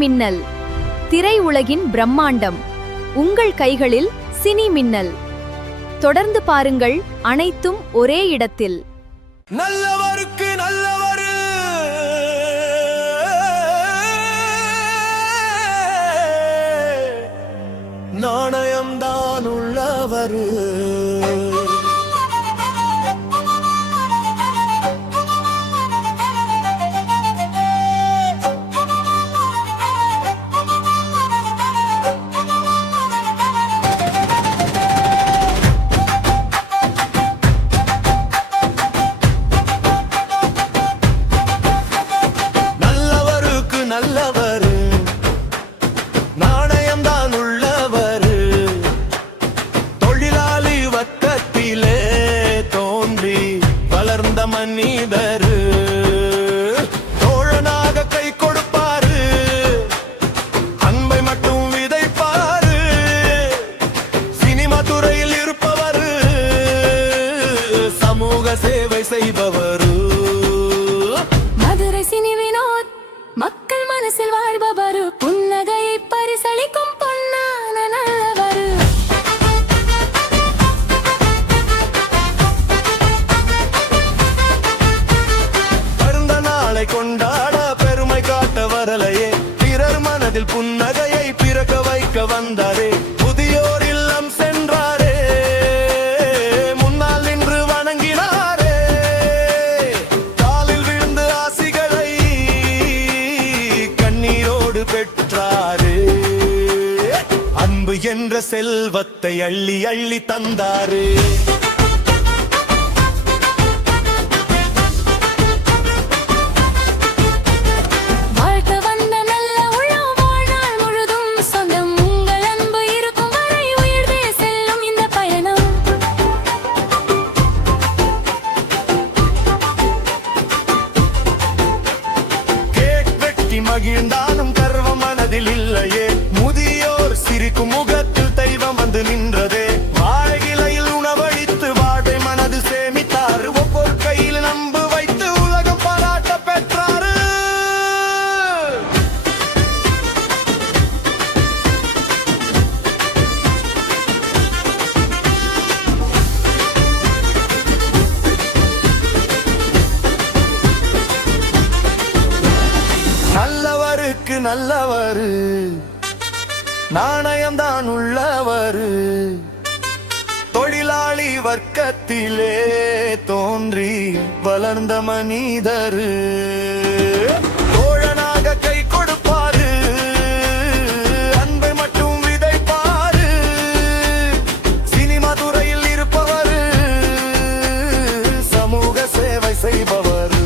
மின்னல், திரை உலகின் பிரம்மாண்டம் உங்கள் கைகளில். சினி மின்னல் தொடர்ந்து பாருங்கள், அனைத்தும் ஒரே இடத்தில். நல்லவருக்கு நல்லவரு, நாணயம்தான் உள்ளவரு. நல்லவரு, நாணயம்தான் உள்ளவரு, தொழிலாளி வர்க்கத்திலே தோன்றி வளர்ந்த மனிதரு, தோழனாக கை கொடுப்பாரு, அன்பை மட்டும் விதைப்பாரு, சினிமா துறையில் இருப்பவரு, சமூக சேவை செய்பவரு. மதுரை சினி வினோத் மக்கள் மனசில் வாழ்பவரு, புன்னகையை பரிசளிக்கும் பொன்னான நல்லவரு. பிறந்த நாளை கொண்டாட பெருமை காட்ட வரலையே, பிறர் மனதில் புன்னகையை பிறக்க வைக்க வந்தாரே, புதியோர் இல்லம் சென்றாரே, முன்னால் நின்று வணங்கினாரே, காலில் விழுந்து ஆசிகளை கண்ணீரோடு பெற்றாரே, அன்பு என்ற செல்வத்தை அள்ளி அள்ளி தந்தாரே. மகிழ்ந்தாலும் கர்வம் மனதில் இல்லையே, முதியோர் சிரிக்கும் முகத்தில் தெய்வம் வந்து நின்றதே, வாழையிலையில் உணவளித்து வாழை மனது சேமித்தார், ஒவ்வொரு கையில் நம்பு வைத்து உலகம் பாராட்ட பெற்றாரு. நல்லவருக்கு நல்லவரு, நாணயம்தான் உள்ளவரு, தொழிலாளி வர்க்கத்திலே தோன்றி வளர்ந்த மனிதரு, தோழனாக கை கொடுப்பாரு, அன்பை மட்டும் விதைப்பாரு, சினிமா துறையில் இருப்பவரு, சமூக சேவை செய்பவரு.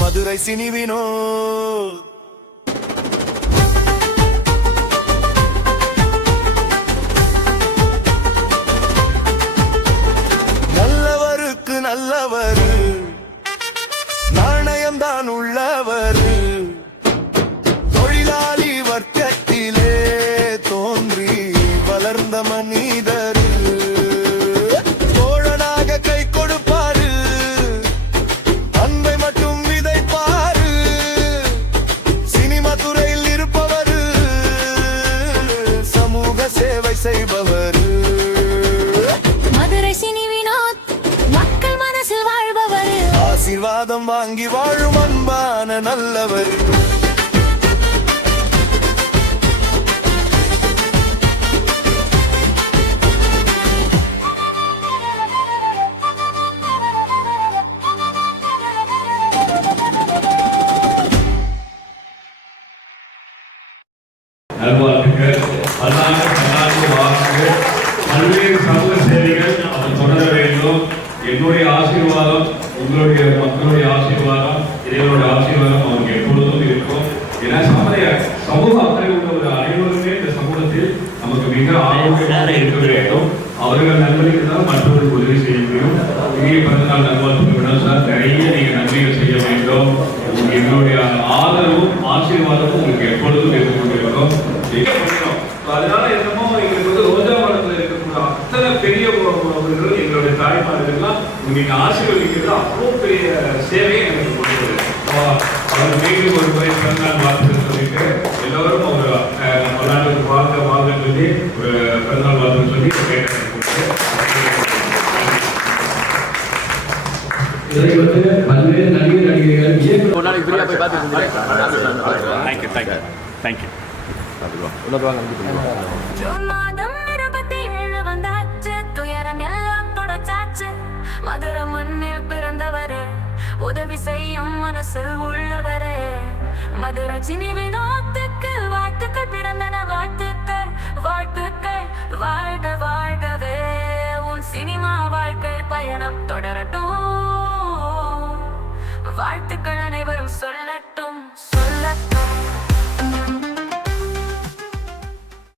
மதுரை சினி வினோத். நல்லவருக்கு நல்லவரு, நாணயம்தான் உள்ளவரு, தொழிலாளி வர்க்கத்திலே தோன்றி வளர்ந்த மனிதரு, தோழனாக கை கொடுப்பாரு, அன்பை மட்டும் விதைப்பாரு, சினிமா துறையில் இருப்பவரு, சமூக சேவை செய்பவரு. மதுரை சினி வினோத் மக்கள் மனசில் வாழ்பவரு, ஆசீர்வாதம் வாங்கி வாழும் அன்பான நல்லவர். நல்வாழ்த்துக்கள். பல்லாண்டு பல்லாண்டு வாழ்த்துக்கள். பல்வேறு சமூக சேவைகள் அவர் தொடர வேண்டும் என்னுடைய ஆசீர்வாதம், உங்களுடைய மக்களுடைய ஆசீர்வாதம், இறைவனுடைய ஆசீர்வாதம் அவருக்கு எப்பொழுதும் இருக்கும். ஏன்னா சமூக அக்கறை உள்ள அனைவருமே இந்த சமூகத்தில் நமக்கு மிக ஆரோக்கியமாக இருக்க வேண்டும். அவர்கள் நண்பர்களுக்கு தான் மற்றவர்களுக்கு உதவி செய்ய முடியும். இங்கே பிறந்தநாள் நல்வாழ்த்துக்கள் சார். நிறைய நீங்க நன்றிகள் செய்ய வேண்டும். எங்களுடைய ஆதரவும் ஆசீர்வாதமும் உங்களுக்கு எப்பொழுதும் இருந்து கொண்டிருக்கும். அதனால என்னமோ எங்களுக்கு வந்து ரோஜா மரத்தில் இருக்கக்கூடிய அத்தனை பெரியவர்கள் எங்களுடைய தாய்மார்கள்லாம் நீங்க ஆசீர்வதிக்கிறது அவ்வளோ பெரிய சேவையை எங்களுக்கு கொடுக்குது. அவர் மீண்டும் ஒரு முறை பிறந்தநாள் வாழ்த்துக்கள் சொல்லிட்டு எல்லோரும் ஒரு பல்லாண்டுக்கு வாழ்க சொல்லி ஒரு பிறந்தநாள் வாழ்த்துக்கள் சொல்லி கேட்டு பல்வேறு நடிகர்கள் மதுரை மண்ணில் பிறந்தவரே, உதவி செய்யும் மனசில் உள்ளவரே, மதுரை சினி வினோத்துக்கு வாழ்த்துக்கள், பிறந்தன வாழ்த்துக்கள், வாழ்த்துக்கள், வாழ்க வாழ்கவே உன் சினிமா வாழ்க்கை பயணம் தொடரட்டும், வாழ்த்துக்கள் அனைவரும் சொல்லட்டும் சொல்லட்டும்.